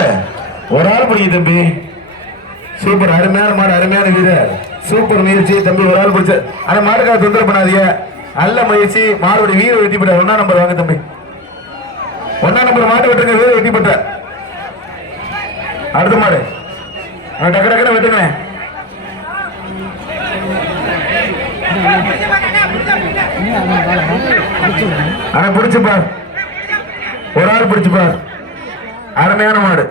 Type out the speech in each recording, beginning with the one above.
ஆள் ஒரு ஆள் பிடிக்கும் தம்பி. சூப்பர். அருமையான மாடு அருமையான வீரர். சூப்பர் முயற்சி. தம்பி ஒரு ஆள் பிடிச்ச ஆனா மாடுக்காக தொந்தரவு பண்ணாதீங்க. நல்ல முயற்சி. மாடோட வீர வெட்டி பெற்றார் ஒன்னா நம்பர் வாங்க தம்பி. ஒன்னா நம்பர் மாட்டு வெட்டுங்க. வீர வெட்டி போட்ட அடுத்த மாடு. ஆ, டக்கு டக்குனு வெட்டுங்க. ஆனா பிடிச்சுப்பார். ஒரு ஆள் பிடிச்சுப்பார். அருமையான மாடு.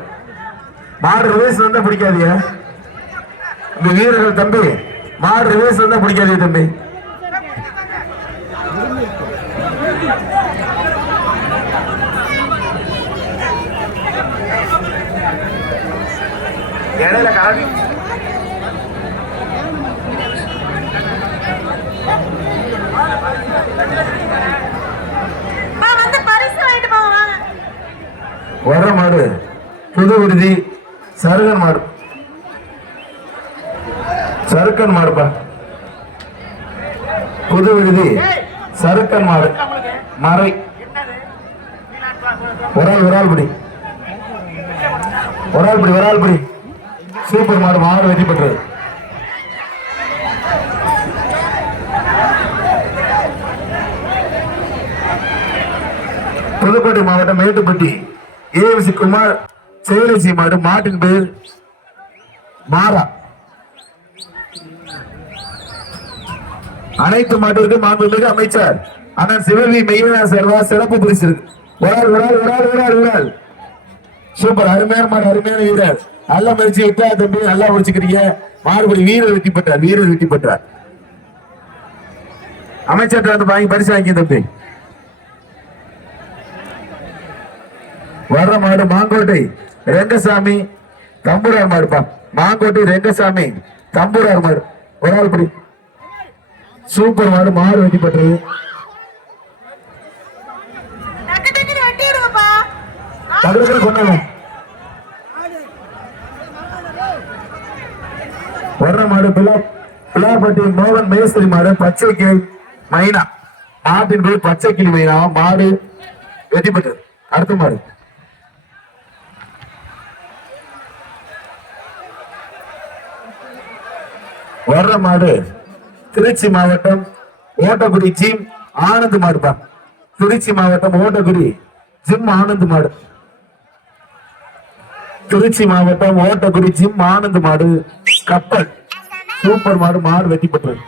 மாடு ரிவேஸ் வந்தா பிடிக்காதியா இந்த வீரர்கள் தம்பி மாடு ரிவேஸ் வந்தா பிடிக்காதீங்க தம்பி. இடையில காவி ஆ, வந்து பரிசு வாங்கிட்டு போங்க வாங்க வர மாடு புது விடுதி சருகன் மாடு சருக்கன் மாடுப்பா புது விடுதி சருக்கன் மாடு மறை. ஒரு ஆள் ஒரு ஆள் பிடி ஒரு ஆள் பிடி ஒரு ஆள் பிடி சூப்பர் மாடு மாடு வெற்றி பெற்றது. புதுக்கோட்டை மாவட்டம் மேட்டுப்பட்டி. ஏஎம்சி குமார் சேலசி மாடு மாட்டின் பேர் மாறா. அனைத்து மாட்டிற்கும் மாண்புமிகு அமைச்சர். ஆனால் சிவவி மெய்யனா செல்வா சிறப்பு பரிசு இருக்கு. ஒரு உரால் ஒரு ஆள் சூப்பர் அருமையான மாடு அருமையான வீரர். நல்ல முயற்சி விட்டா தம்பி நல்லா முடிச்சுக்கிறீங்க மாறுபடி வீரர் வெற்றி பெற்றார் வீரர் வெற்றி பெற்றார். அமைச்சர் வந்து வாங்கி பரிசு வாங்கி தம்பி. வர்ற மாடு மாங்கோட்டை ரெங்கசாமி தம்பூரார் மாடுப்பா மாங்கோட்டை ரெங்கசாமி தம்பூரார் மாடு. ஒரு ஆள் படி. சூப்பர் மாடு மாடு வெட்டி பெற்றது வர்ற மாடு பிலா பிலாப்பட்டி மோகன் மேஸ்திரி மாடு பச்சை கிளி மைனா. மாட்டின் பச்சை கிளி மைனா. மாடு வெட்டி பெற்றது அடுத்த மாடு. வர்ற மாடு திருச்சி மாவட்டம் ஓட்டக்குடி ஜிம் ஆனந்த் மாடுப்பா திருச்சி மாவட்டம் ஓட்டக்குடி ஜிம் ஆனந்த் மாடு. திருச்சி மாவட்டம் ஓட்டக்குடி ஜிம் ஆனந்த் மாடு. கப்பல் சூப்பர் மாடு மாடு வெட்டி பெற்றது.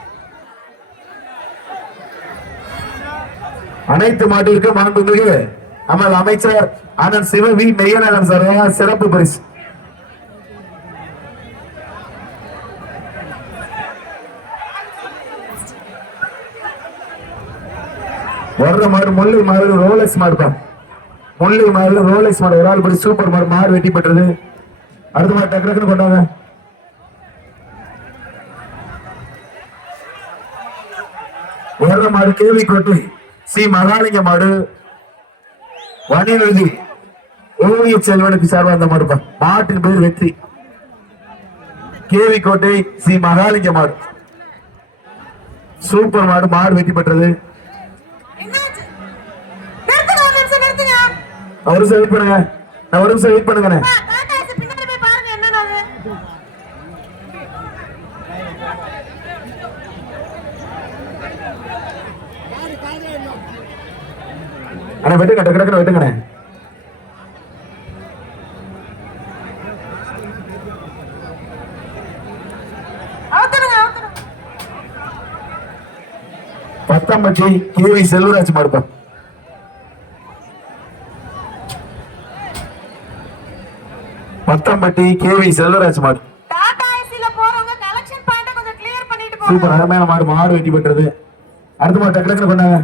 அனைத்து மாட்டிற்கும் மாண்புமிகு அமல் அமைச்சர் அண்ணன் சிவவி மெய்யநகன் சார் சிறப்பு பரிசு. வர்ற மாடு முல்லை மாடு ரோலெக்ஸ் மாடுப்பா முல்லை மாடு ரோலெக்ஸ் மாடு ஒரு ஆள் படி சூப்பர் மாடு மாடு வெட்டி பெற்றது அடுத்த மாடு டக்கு டக்குன்னு கொண்டாங்க வர்ற மாடு கேவி கோட்டை சி மகாலிங்க மாடு. வணிகி ஓவிய செல்வனுக்கு சார்பாக அந்த மாடுப்பா மாட்டின் பேர் வெற்றி. கேவி கோட்டை சி மகாலிங்க மாடு. சூப்பர் மாடு மாடு வெட்டி பெற்றது என்னாச்சு நிறுத்துங்க ஒரு நிமிஷம் நிறுத்துங்க ஒரு நிமிஷம் வெயிட் பண்ணுங்க நான் ஒரு நிமிஷம் வெயிட் பண்ணுங்கண்ணே. அண்ணா வெட்டுங்க டக்கு டக்குனு வெட்டுங்கண்ணே அவுத்துடுங்க. பத்தாம்பட்டி கேவி செல்வராஜ் மாடுப்பா பத்தாம்பட்டி கேவி செல்வராஜ் மாடு. சூப்பர் அருமையான மாடு மாடு வெட்டி பெற்றது அடுத்த மாடு டக்கு கொண்டாங்க.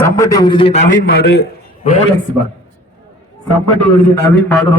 சம்பட்டி விருதி நவீன் மாடு ரோலக்ஸ் மாடு. சம்பட்டி விருதி நவீன் மாடு